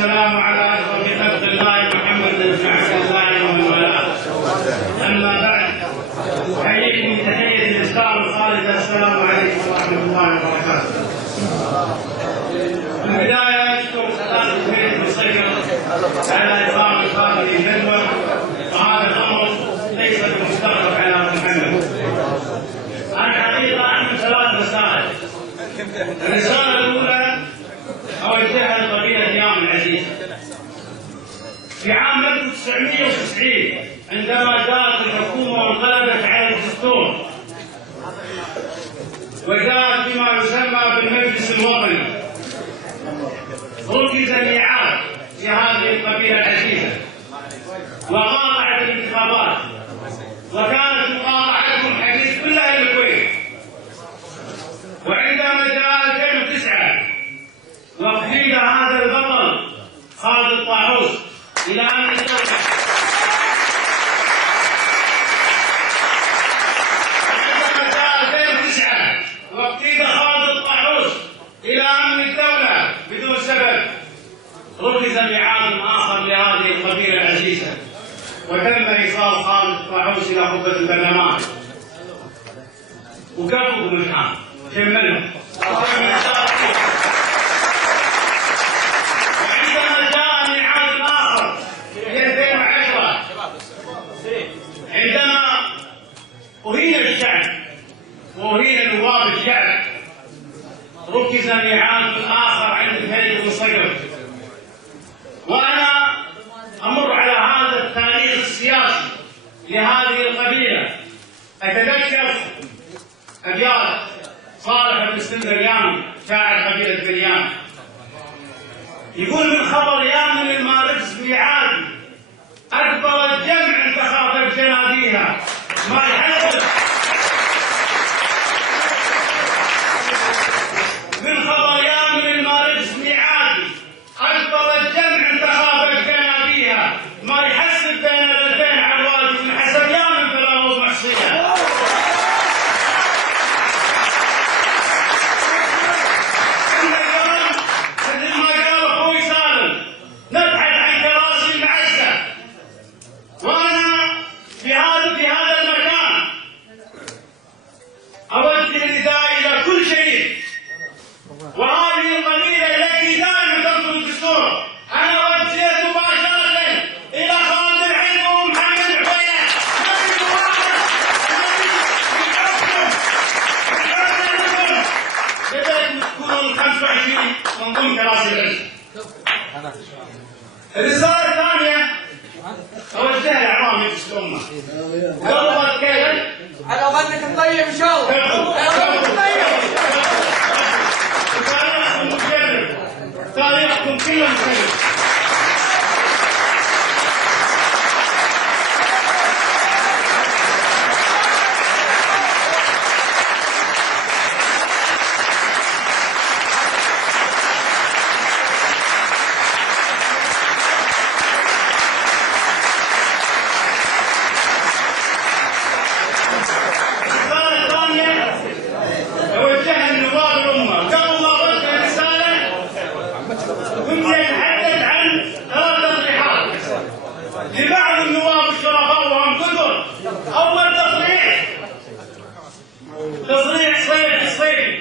والسلام على أشرف خلق الله محمد بن عبد الله ومن والاه. أما بعد، أحييكم بتحية الإسلام الخالدة، السلام عليكم ورحمة الله وبركاته. في البداية أشكر سلامة السيد المسير على إقامة هذه الندوة، وهذا الأمر ليس بمستغرب على محمد. أنا حقيقة أعمل 3 رسائل. الرسالة الأولى أوجهها لقبيلة ديام العزيز. في عام 1990 عندما جاءت الحكومة وانقلبت على الدستور وجاءت بما يسمى بالمجلس الوطني، ركز ميعاد في هذه القبيلة العزيزة وقاطعت الانتخابات، وكانت مقاطعتهم حديث كل أهل الكويت. وعندما جاء 2009 وقيل هذا البطل خالد الطاحوس إلى أمن الدولة، عندما جاء 2009 وقيل خالد الطاحوس إلى أمن الدولة بدون سبب، ركز ميعاد آخر لهذه القبيلة العزيزة وتم إيصال خالد الطاحوس إلى قبة البرلمان وقفوا بالامتحان كملهم. وعندما جاء ميعاد آخر في 2010 عندما أهين الشعب وأهين نواب الشعب، ركز ميعاد آخر عند السيد المسير. وأنا أمر على هذا التاريخ السياسي لهذه القبيلة، أتذكر أبيات صالح بن السندرياني شاعر قبيلة بليان، يقول: من خبر يا من المارس ميعاد أكبر الجمع أنت خاطب جناديها ما يحدث. من خبر يا من المارس ميعاد أكبر الجمع أنت خاطب جناديها ما يحسب بين الرجلين عواد من حسب يا من بلاوز محصيها. وهذه القبيلة التي دائما تنصر الدستور، أنا وجهت مباشرة إلى خالد العلم ومحمد عبيدة. بدأت تكون 25 من ضمن كراسي العلم. الرسالة الثانية أوجهها لأعوام مجلس الأمة. قبل ما أتكلم على ظنك طيب إن شاء الله. تاريخكم كله مختلف. الرسالة الثانية أوجهها لنواب الأمة. قبل ما أوجه الرسالة كنت أتحدث عن 3 تصريحات لبعض النواب الشرفاء وهم كثر. أول تصريح صيف الصيف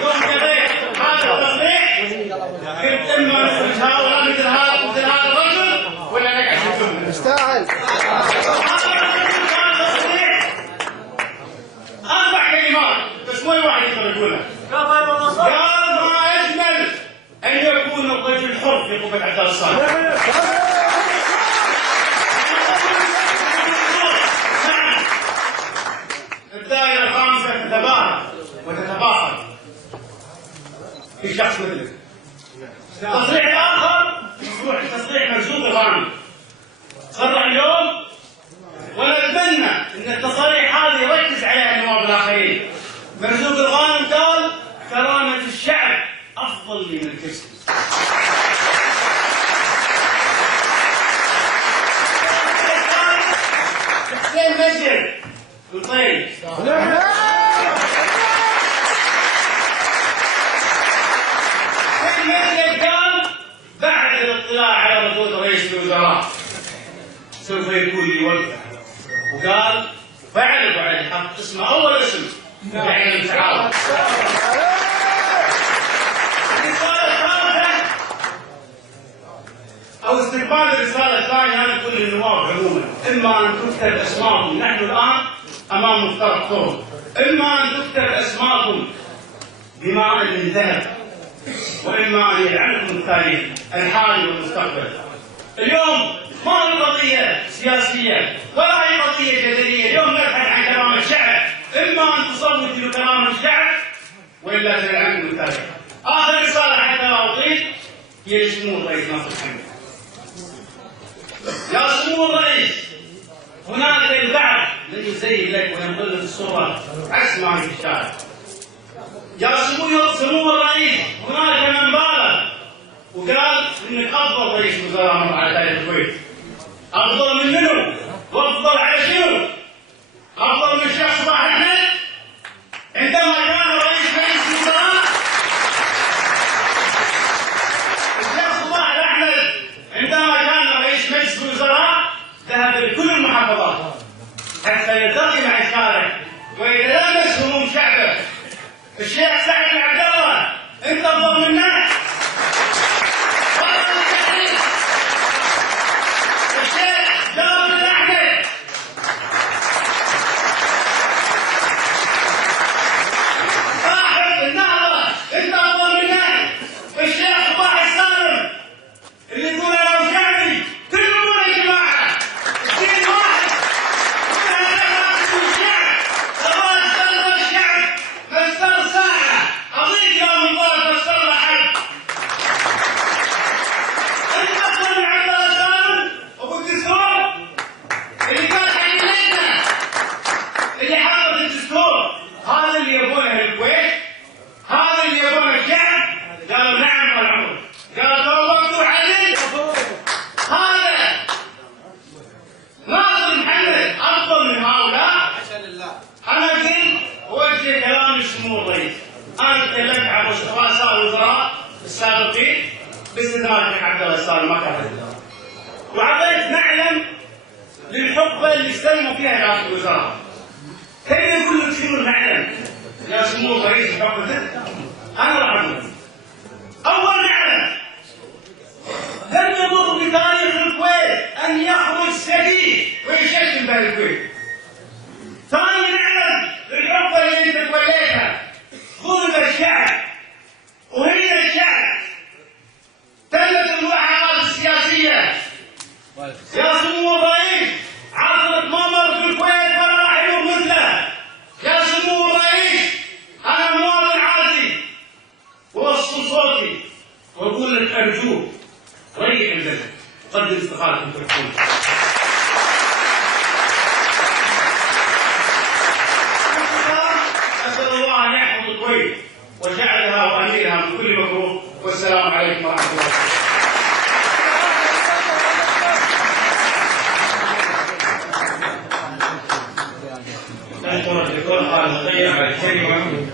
يوم قضيت هذا التصريح قلت إما مثل هذا الرجل ولا نقعد في الجمله مستاهل. 4 كلمات بس مو واحد يقدر يقولها. قال: ما أجمل أن يكون الرجل حر في قبة عبد الله الصالح. الدائرة الخامسة تتباهى وتتباهى في شخص مثلك. التصريح الآخر تصريح مرزوق الغانم صرح اليوم، ونتمنى ان التصاريح هذه يركز عليها النواب الاخرين. مرزوق الغانم قال: كرامة الشعب افضل من الكرسي. حسين مسجد الطيب المسجد قال بعد الاطلاع على ردود رئيس الوزراء سوف يكون لي وقفه، وقال فعل بعد حط اسمه اول اسم بعين التعاون. أو استقبال الرسالة الثانية أنا كل النواب عموما، إما أن تكتب أسماءكم، نحن الآن أمام مفترق طرق، إما أن تكتب أسماءكم بماء من ذهب، وإما أن يلعنكم التاريخ الحالي والمستقبل. اليوم ما هي قضية سياسية ولا هي قضية جدلية، اليوم نبحث عن كلام الشعب، إما أن تصوتوا لكلام الشعب وإلا تلعنكم التاريخ. آخر رسالة حتى لا أطيل هي لسمو الرئيس ناصر حمد. يا سمو الرئيس، هناك البعض من يزين لك وينقل لك الصورة عكس ما في الشارع. يا سمو الرئيس، هناك من بالغ وقال انك افضل رئيس وزراء مر على تاريخ الكويت. افضل من منو؟ وافضل على شنو؟ افضل من الشيخ صباح احمد عندما كان رئيس مجلس الوزراء. الشيخ صباح احمد عندما كان رئيس مجلس الوزراء ذهب لكل المحافظات حتى يلتقي مع الشارع ويتلامس هموم شعبه. الشيخ سعد بن عبد الله انت افضل منا؟ الشيخ جابر بن احمد صاحب النهضه انت افضل منا؟ الشيخ صباح السالم اللي يقول انا وشعبي كلهم يا جماعه الدين واحد، احنا الشعب تبغى تستنى الشعب مسار ساعه اضيف يوم مبارك تصلى حد. انت افضل من عبد الله السالم ابو الدستور اللي كان حق بلدنا اللي حافظ الدستور. هذا اللي يبونه الكويت، هذا اللي يبونه الشعب. قالوا نعم والعمر، قالوا وقتوا عليه. هذا ناصر محمد افضل من هؤلاء. انا قلت اوجه كلام لسمو الرئيس، انا تكلمت عن رؤساء الوزراء السابقين باستثناء الشيخ عبد الله السالم ما كان، وعطيت نعلم للحقبه اللي استلموا فيها رئاسه الوزراء. كيف يقول لك شنو المعلم يا سمو الرئيس حقبته؟ انا راح اقول اول معلم لم يمر بتاريخ الكويت ان يخرج سفيه ويشتم بها الكويت. ثاني معلم للحقبه اللي انت توليتها ظلم الشعب وهي الشعب تلت الملاحظات السياسيه. يا سمو الرئيس عاصمة ما مر في الكويت ولا راح يمر مثله. يا سمو الرئيس انا مواطن عادي ووصل صوتي واقول لك ارجوك ريح البلد، قدم استقالتك في الحكومه. اسال الله ان يحفظ الكويت وجعلها واميرها من كل مكروه، والسلام عليكم ورحمه الله وبركاته. أشكر الدكتور خالد الطيب على الكلمة.